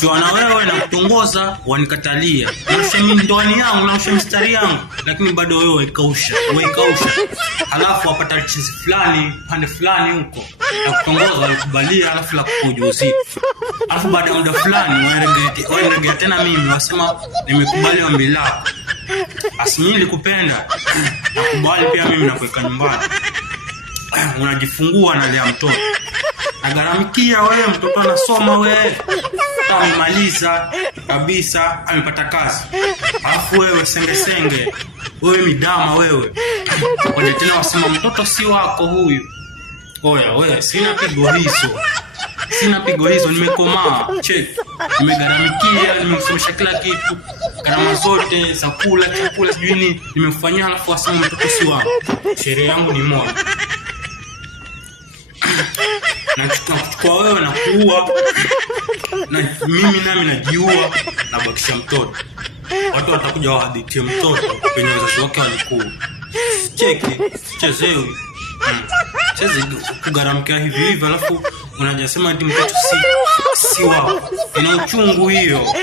Tuana wewe na kutongoza wanikatalia. Naosha ndoani yangu, naosha mstari yangu, lakini bado wewe waikausha. Halafu wapata chizi fulani, pande fulani huko. Na kutongoza walikubalia halafu la kukujuzi. Halafu baada ya muda fulani wewe tena mimi wasema nimekubali ombi lako. Asimi nilikupenda. Nakubali pia mimi nakuweka nyumbani. Unajifungua na lea mtoto. Nagaramikia wewe mtoto anasoma wewe. Amemaliza kabisa, amepata kazi. Alafu wewe senge. Wewe midama wewe. Wale tena wasema mtoto si wako huyu. Oya wewe sina pigo hizo, nimekomaa. Check. Nimegaramikia, nimemsomesha kila kitu. Gharama zote za chakula sijui nini nimemfanyia, alafu wasema mtoto si wangu. Sherehe yangu ni moja. Nachukua wewe na kuua. Na mimi nami najiua na bakisha mtoto. Watu watakuja wahadithi mtoto kwenye wazazi wake walikuwa. Cheki, chezewi. Cheze kugaramkia hivi alafu unajasema eti mtoto si wao. Ina uchungu hiyo.